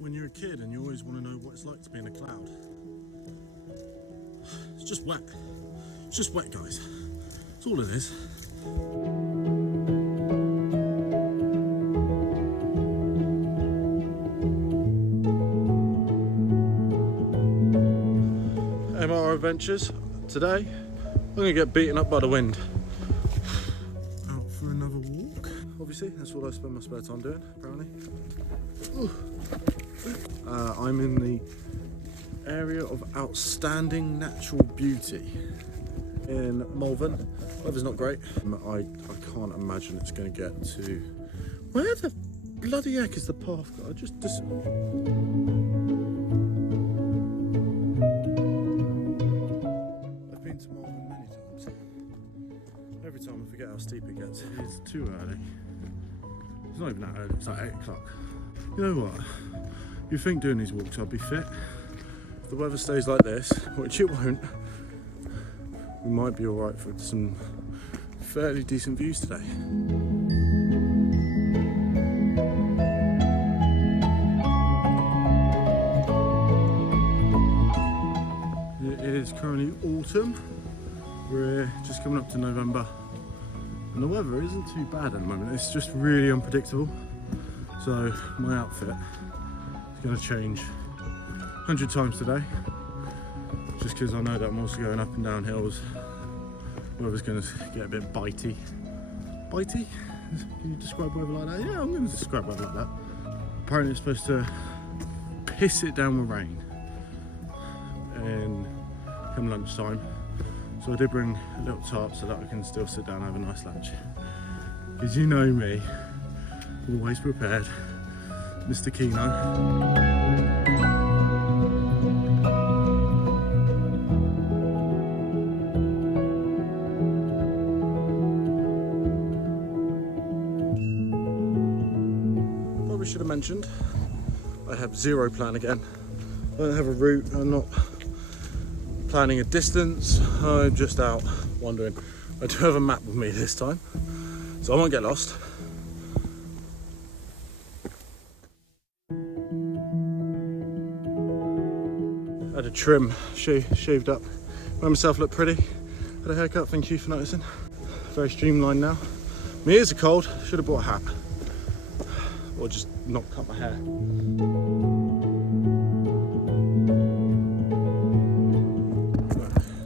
When you're a kid and you always want to know what it's like to be in a cloud. It's just wet. It's just wet, guys. That's all it is. MR Adventures. Today, I'm going to get beaten up by the wind. Out for another walk. Obviously, that's what I spend my spare time doing, apparently. I'm in the area of outstanding natural beauty in Malvern. Weather's not great. I can't imagine it's going to get to... Where the bloody heck is the path? I just... I've been to Malvern many times. Every time I forget how steep it gets. It's too early. It's not even that early, it's like 8 o'clock. You know what? You'd think doing these walks I'd be fit. If the weather stays like this, which it won't, we might be alright for some fairly decent views today. It is currently autumn. We're just coming up to November and the weather isn't too bad at the moment. It's just really unpredictable. So my outfit is going to change 100 times today, just because I know that I'm also going up and down hills. Weather's going to get a bit bitey. Bitey? Can you describe weather like that? Yeah, I'm going to describe weather like that. Apparently it's supposed to piss it down with rain come lunchtime. So I did bring a little tarp so that I can still sit down and have a nice lunch. Because you know me, always prepared, Mr. Keno. Probably should have mentioned, I have zero plan again. I don't have a route, I'm not planning a distance, I'm just out wandering. I do have a map with me this time, so I won't get lost. Had a trim, shaved up, made myself look pretty. Had a haircut, thank you for noticing. Very streamlined now. My ears are cold, should have brought a hat. Or just not cut my hair.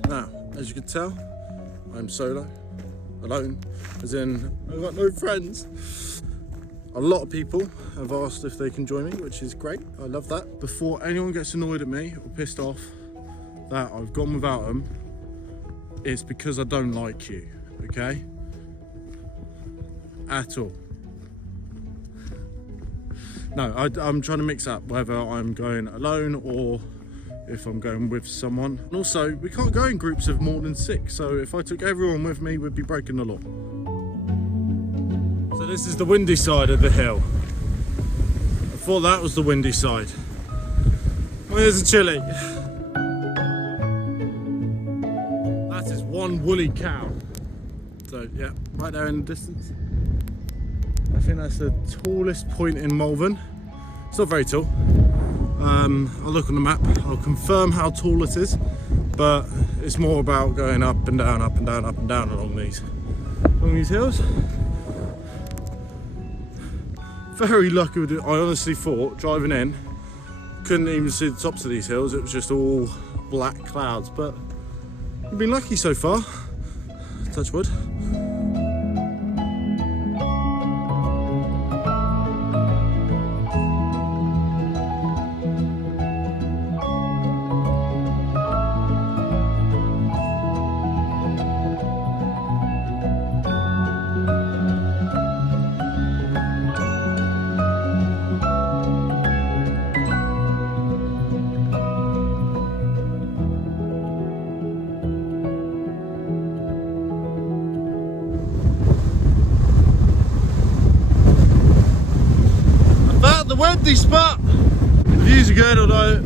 Now, as you can tell, I'm solo, alone, as in I've got no friends. A lot of people have asked if they can join me, which is great. I love that. Before anyone gets annoyed at me or pissed off that I've gone without them, it's because I don't like you, okay? At all. No, I'm trying to mix up whether I'm going alone or if I'm going with someone. And also, we can't go in groups of more than 6, so if I took everyone with me, we'd be breaking the law. So this is the windy side of the hill. I thought that was the windy side. Where's the chili? That is one woolly cow. So yeah, right there in the distance. I think that's the tallest point in Malvern. It's not very tall. I'll look on the map, I'll confirm how tall it is, but it's more about going up and down, up and down, up and down along these hills. Very lucky with it. I honestly thought, driving in, couldn't even see the tops of these hills, it was just all black clouds, but we've been lucky so far, touch wood. Windy spot. The views are good, although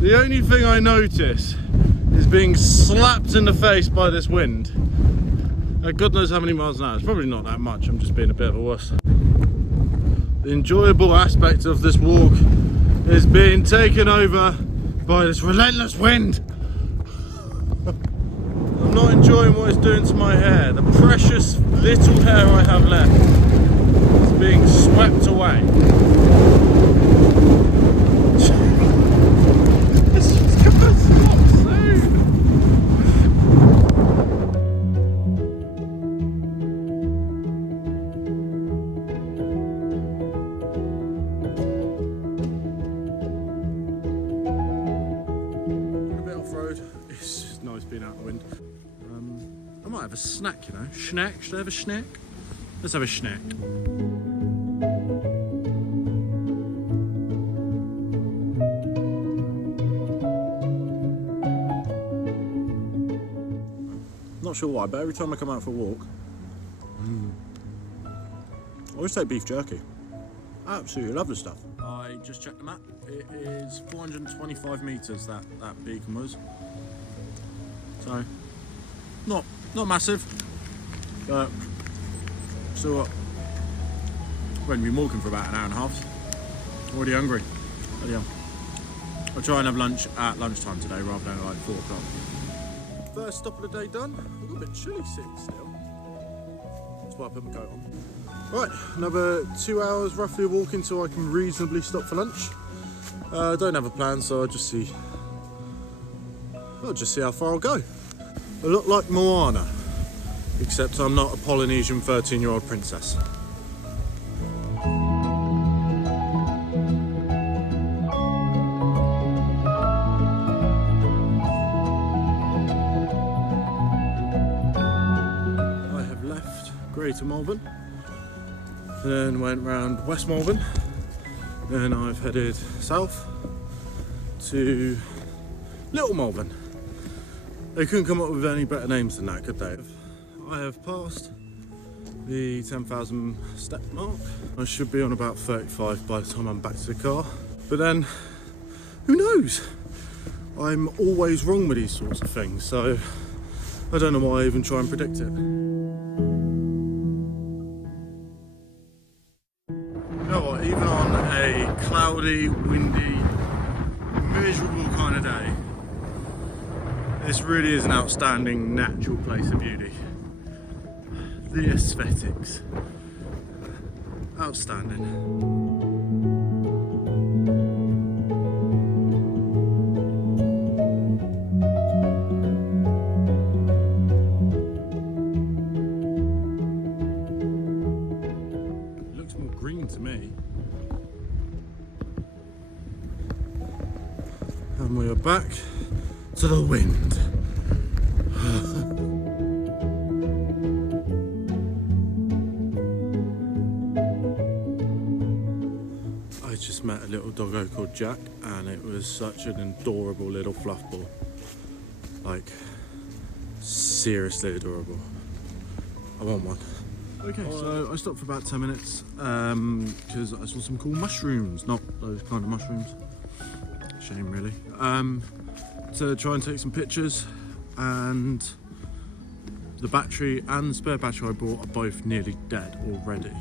the only thing I notice is being slapped in the face by this wind. God knows how many miles an hour. It's probably not that much, I'm just being a bit of a wuss. The enjoyable aspect of this walk is being taken over by this relentless wind. I'm not enjoying what it's doing to my hair. The precious little hair I have left is being swept away. It's just gonna stop soon. A bit off-road. It's just nice being out in the wind. I might have a snack, you know. Schnack? Should I have a snack? Let's have a snack. Not sure why, but every time I come out for a walk, I always take beef jerky. I absolutely love this stuff. I just checked the map. It is 425 metres that beacon was. So, not massive, but still what? We've only been walking for about an hour and a half. Already hungry. Bloody hell. I'll try and have lunch at lunchtime today rather than like 4 o'clock. First stop of the day done. A little bit chilly sitting still. That's why I put my coat on. Right, another 2 hours roughly of walking till I can reasonably stop for lunch. I don't have a plan, so I'll just see how far I'll go. I look like Moana, except I'm not a Polynesian 13-year-old princess. I have left Greater Malvern, then went round West Malvern, then I've headed south to Little Malvern. They couldn't come up with any better names than that, could they? I have passed the 10,000 step mark. I should be on about 35 by the time I'm back to the car. But then, who knows? I'm always wrong with these sorts of things, so I don't know why I even try and predict it. You know what, even on a cloudy, windy, miserable kind of day, this really is an outstanding natural place of beauty. The aesthetics, outstanding. It looks more green to me. And we are back to the wind. I just met a little doggo called Jack, and it was such an adorable little fluff ball. Like, seriously adorable. I want one. Okay, so I stopped for about 10 minutes because I saw some cool mushrooms, not those kind of mushrooms. Shame, really. To try and take some pictures, and the battery and the spare battery I bought are both nearly dead already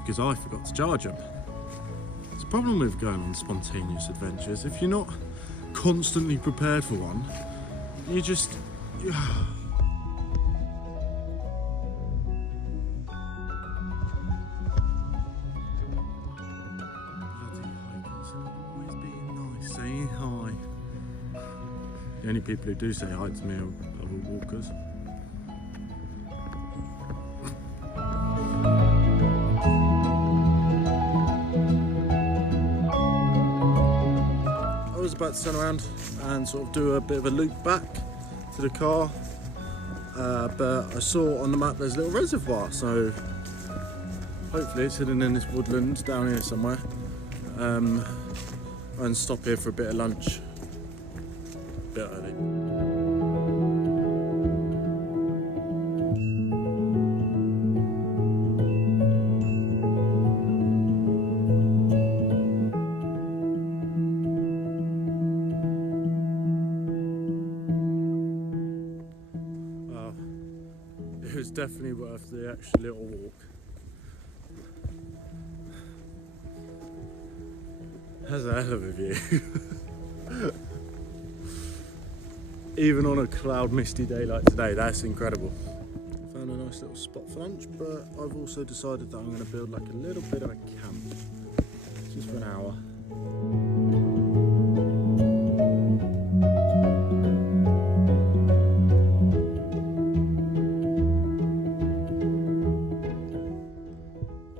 because I forgot to charge them. It's a problem with going on spontaneous adventures. If you're not constantly prepared for one, you just... Always being nice, saying hi. The only people who do say hi to me are walkers. I was about to turn around and sort of do a bit of a loop back to the car, but I saw on the map there's a little reservoir, so hopefully it's hidden in this woodland down here somewhere, and stop here for a bit of lunch. A bit early. It was definitely worth the extra little walk. That's a hell of a view. Even on a cloud misty day like today, that's incredible. Found a nice little spot for lunch, but I've also decided that I'm going to build like a little bit of a camp, just for an hour.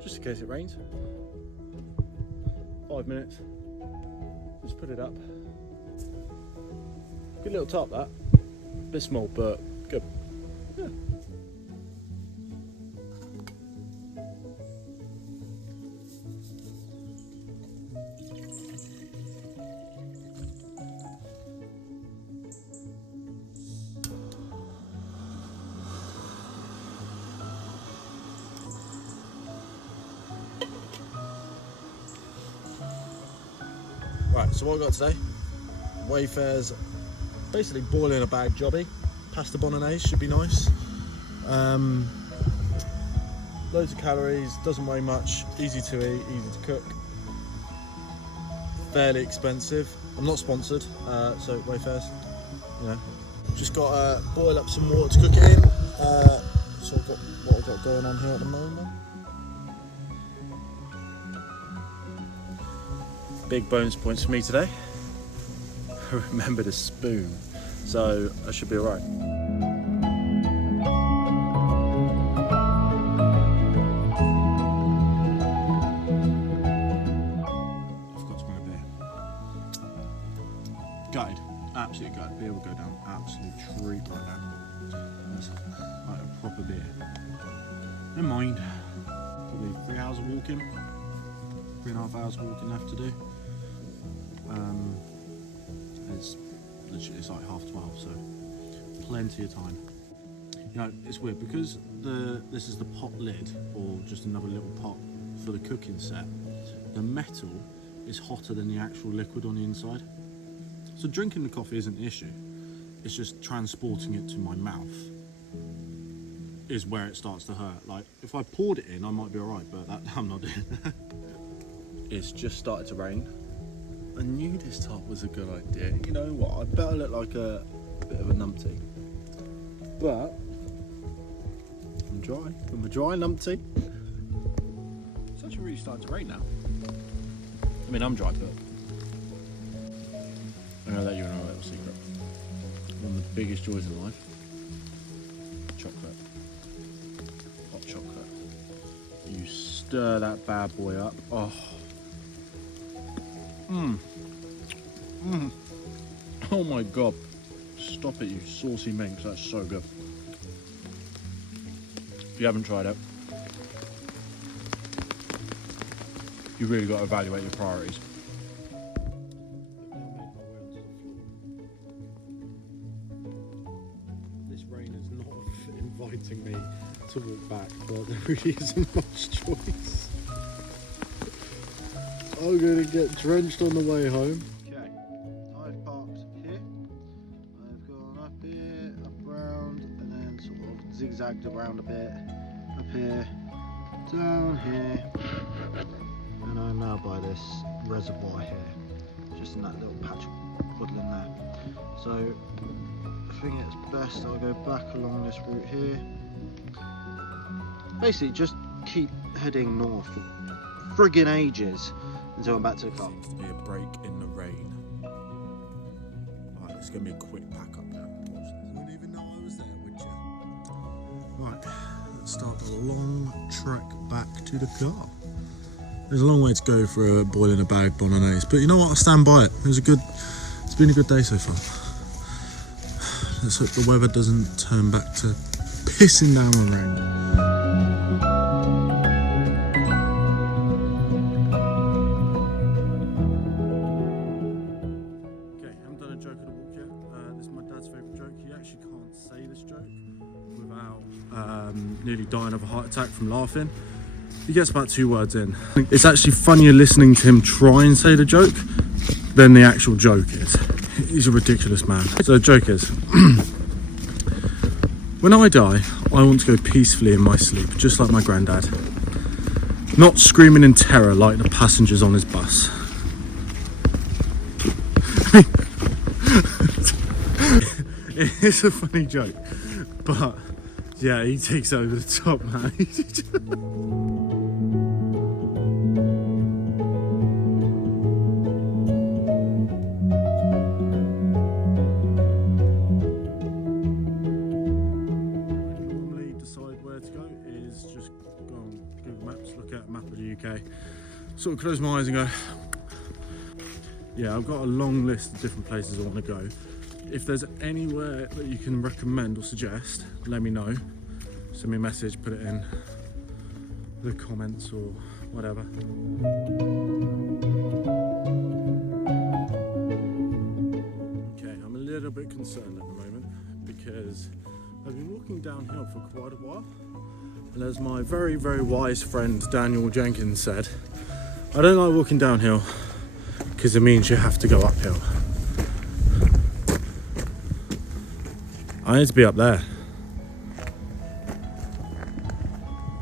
Just in case it rains. 5 minutes. Just put it up. Good little tarp that. Bit small, but good. Yeah. Right, so what I got today? Wayfar's basically boiling a bag jobby. Pasta bolognese should be nice. Loads of calories, doesn't weigh much, easy to eat, easy to cook. Fairly expensive. I'm not sponsored, so Wayfar's, you know. Just got to boil up some water to cook it in. So I've got what I've got going on here at the moment. Big bonus points for me today. I remembered a spoon, so I should be alright. I've got to bring a beer. Gutted, absolutely gutted. Beer will go down absolute treat right now. That's like a proper beer. Never mind. Probably 3 hours of walking. 3.5 hours of walking left to do. It's like 12:30, so plenty of time. You know, it's weird because this is the pot lid, or just another little pot for the cooking set. The metal is hotter than the actual liquid on the inside. So drinking the coffee isn't the issue. It's just transporting it to my mouth is where it starts to hurt. Like if I poured it in, I might be alright, but that I'm not doing that. It's just started to rain. I knew this tarp was a good idea. You know what? I better look like a bit of a numpty. But I'm dry. I'm a dry numpty. It's actually really starting to rain now. I mean, I'm dry, but I know that you know a little secret. One of the biggest joys in life: chocolate. Hot chocolate. You stir that bad boy up. Oh. Oh my god. Stop it, you saucy minx. That's so good. If you haven't tried it, you really got to evaluate your priorities. This rain is not inviting me to walk back, but there really isn't much choice. I'm going to get drenched on the way home. Okay, I've parked here. I've gone up here, up around, and then sort of zigzagged around a bit. Up here, down here, and I'm now by this reservoir here, just in that little patch of woodland there. So I think it's best I'll go back along this route here. Basically, just keep heading north for friggin' ages until I'm back to the car. Seems to be a break in the rain. Right, it's going to be a quick pack up now. You wouldn't even know I was there, would you? Right, let's start the long trek back to the car. There's a long way to go for a boil in a bag bolognese, but you know what? I'll stand by it. It's been a good day so far. Let's hope the weather doesn't turn back to pissing down with rain. Nearly dying of a heart attack from laughing. He gets about 2 words in. It's actually funnier listening to him try and say the joke than the actual joke is. He's a ridiculous man. So the joke is, when I die, I want to go peacefully in my sleep, just like my granddad. Not screaming in terror like the passengers on his bus. mean, it's a funny joke, but yeah, he takes over the top, man. Sort of close my eyes and go, yeah, I've got a long list of different places I want to go. If there's anywhere that you can recommend or suggest, let me know. Send me a message, put it in the comments or whatever. Okay, I'm a little bit concerned at the moment because I've been walking downhill for quite a while, and as my very, very wise friend Daniel Jenkins said, I don't like walking downhill because it means you have to go uphill. I need to be up there.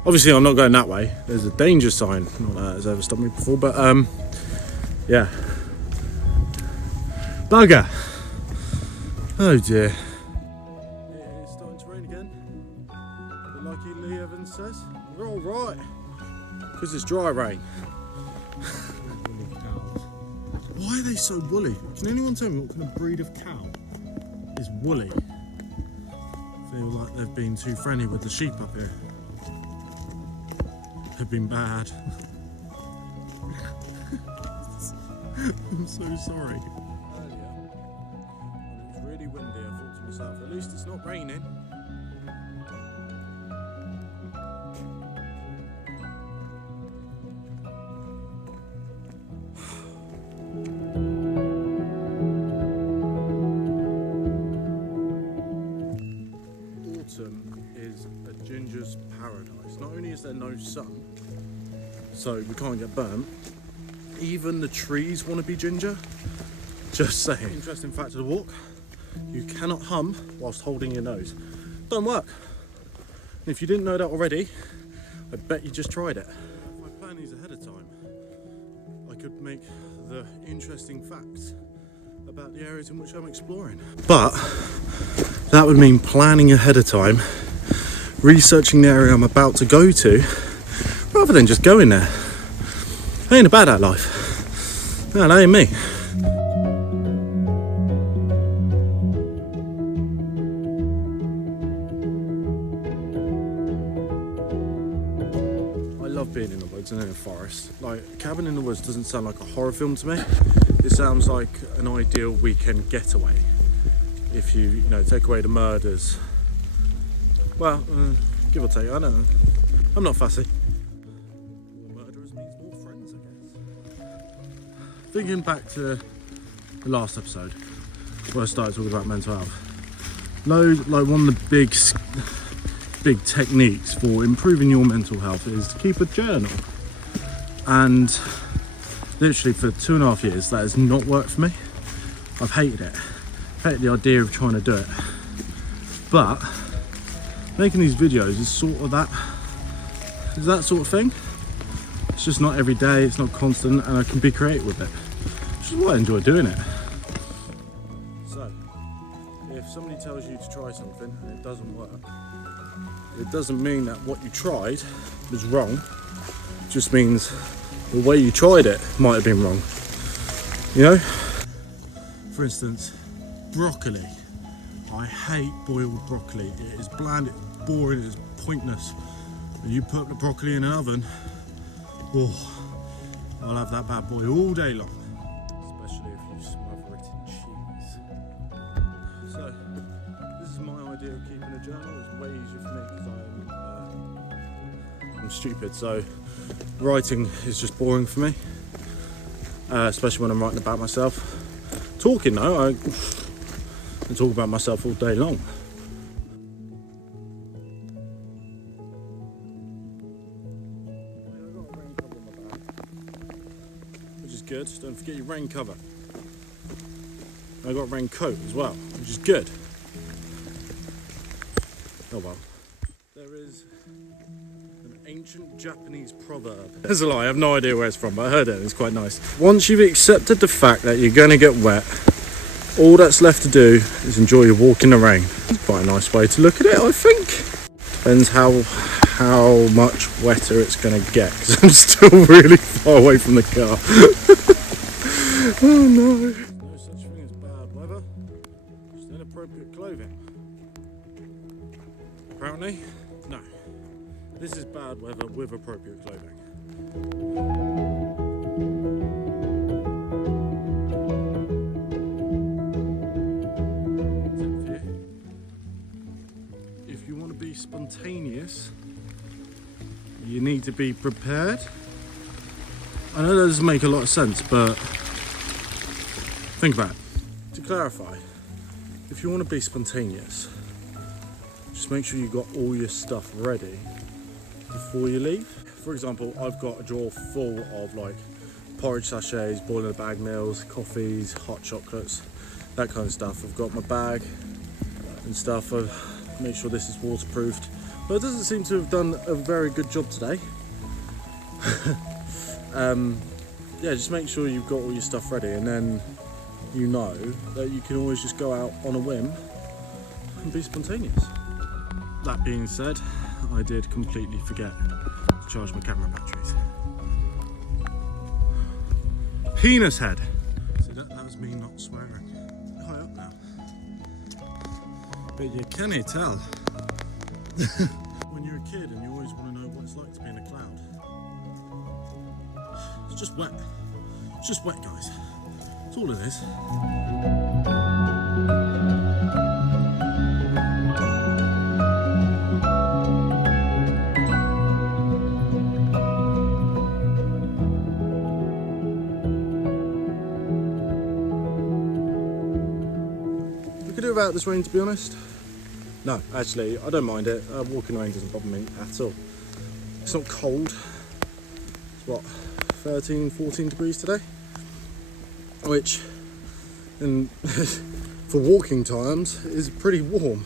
Obviously I'm not going that way. There's a danger sign. Not that has ever stopped me before, but yeah. Bugger! Oh dear. It's starting to rain again. But like Lee Evans says, we're alright. Because it's dry rain. Why are they so woolly? Can anyone tell me what kind of breed of cow is woolly? I feel like they've been too friendly with the sheep up here. They've been bad. I'm so sorry. Earlier, when it was really windy, I thought to myself, at least it's not raining. Autumn is a ginger's paradise. Not only is there no sun, so we can't get burnt, even the trees want to be ginger. Just saying. Interesting fact of the walk, you cannot hum whilst holding your nose. Don't work. And if you didn't know that already, I bet you just tried it. If I plan these ahead of time, I could make the interesting facts about the areas in which I'm exploring. But that would mean planning ahead of time, researching the area I'm about to go to, rather than just going there. I ain't about that life. No, that ain't me. I love being in the woods and in a forest. Like, Cabin in the Woods doesn't sound like a horror film to me. It sounds like an ideal weekend getaway. If you know, take away the murders. Well, give or take, I don't know. I'm not fussy. More murderers means more friends, I guess. Thinking back to the last episode, where I started talking about mental health. Like one of the big techniques for improving your mental health is to keep a journal. And literally for 2.5 years, that has not worked for me. I've hated it. I hate the idea of trying to do it. But making these videos is sort of that sort of thing. It's just not every day, it's not constant, and I can be creative with it, which is why I enjoy doing it. So, if somebody tells you to try something and it doesn't work, it doesn't mean that what you tried was wrong. It just means the way you tried it might have been wrong. You know? For instance, broccoli. I hate boiled broccoli. It is bland, it's boring, it is pointless. When you put the broccoli in an oven, oh, I'll have that bad boy all day long. Especially if you smother it in cheese. So, this is my idea of keeping a journal. It's way easier for me because I'm stupid. So, writing is just boring for me. Especially when I'm writing about myself. Talking though, I can talk about myself all day long. I got a rain cover in my bag, which is good. Don't forget your rain cover. I got a raincoat as well, which is good. Oh well. There is an ancient Japanese proverb. That's a lie, I have no idea where it's from, but I heard it, it's quite nice. Once you've accepted the fact that you're going to get wet, all that's left to do is enjoy your walk in the rain. It's quite a nice way to look at it, I think. Depends how much wetter it's going to get, because I'm still really far away from the car. Oh no. No such thing as bad weather, just inappropriate clothing. Apparently, no. This is bad weather with appropriate clothing. If you want to be spontaneous, you need to be prepared. I know that doesn't make a lot of sense, but think about it. To clarify, if you want to be spontaneous, just make sure you've got all your stuff ready before you leave. For example, I've got a drawer full of like porridge sachets, boil in the bag meals, coffees, hot chocolates, that kind of stuff. I've got my bag and stuff. I've made sure this is waterproofed, but it doesn't seem to have done a very good job today. Yeah, just make sure you've got all your stuff ready, and then you know that you can always just go out on a whim and be spontaneous. That being said, I did completely forget to charge my camera batteries. Penis head! So that was me not swearing. High up now. But you can tell. When you're a kid and you always want to know what it's like to be in a cloud. It's just wet. It's just wet, guys. That's all it is. We could do without this rain, to be honest. No, actually, I don't mind it. Walking in the rain doesn't bother me at all. It's not cold. It's what, 13, 14 degrees today? Which, for walking times, is pretty warm.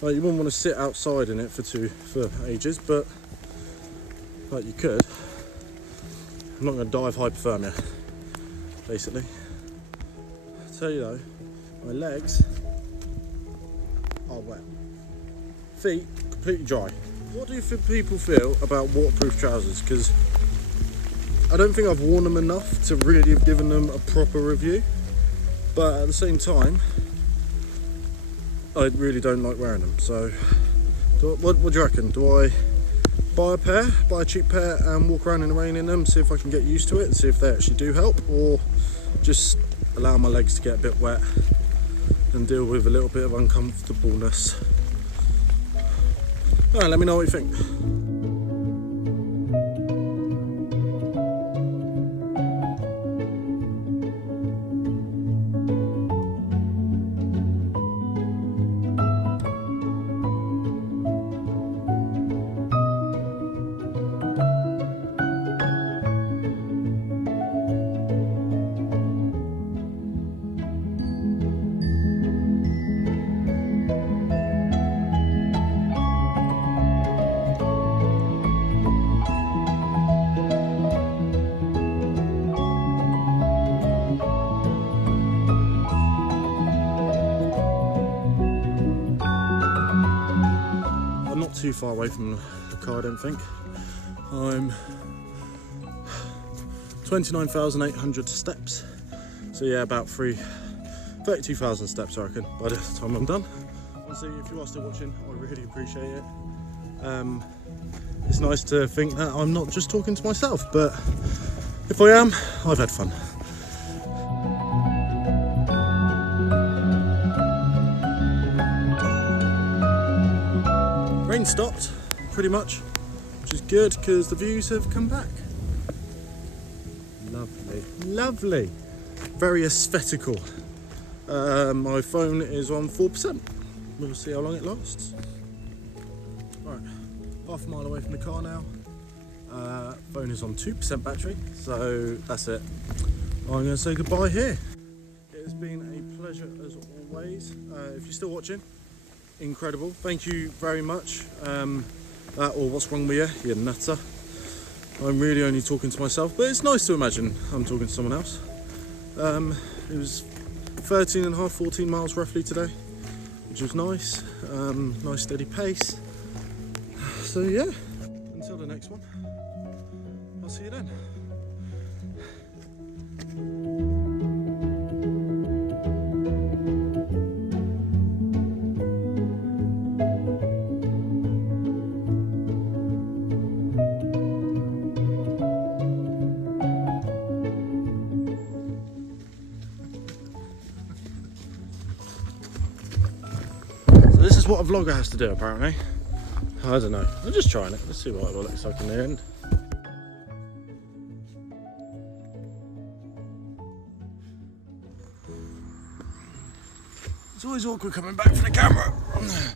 Like, you wouldn't want to sit outside in it for ages, but like you could. I'm not going to die of hypothermia, basically. I tell you though, my legs are wet. Feet completely dry. What do you think people feel about waterproof trousers? Because I don't think I've worn them enough to really have given them a proper review, but at the same time I really don't like wearing them. So what do you reckon? Do I buy a cheap pair and walk around in the rain in them, see if I can get used to it and see if they actually do help, or just allow my legs to get a bit wet and deal with a little bit of uncomfortableness? All right, let me know what you think. Too far away from the car, I don't think. I'm 29,800 steps, so yeah, about 32,000 steps I reckon by the time I'm done. Honestly, if you are still watching, I really appreciate it. It's nice to think that I'm not just talking to myself, but if I am, I've had fun. Rain stopped, pretty much, which is good because the views have come back. Lovely, lovely. Very aesthetical. My phone is on 4%. We'll see how long it lasts. Alright, half a mile away from the car now. Phone is on 2% battery, so that's it. I'm going to say goodbye here. It has been a pleasure as always. If you're still watching, incredible, thank you very much. That or what's wrong with you nutter. I'm really only talking to myself, but it's nice to imagine I'm talking to someone else. It was 13.5, 14 miles roughly today, which was nice. Nice steady pace. So yeah, until the next one, I'll see you then. So this is what a vlogger has to do apparently. I don't know, I'm just trying it. Let's see what it looks like in the end. It's always awkward coming back for the camera.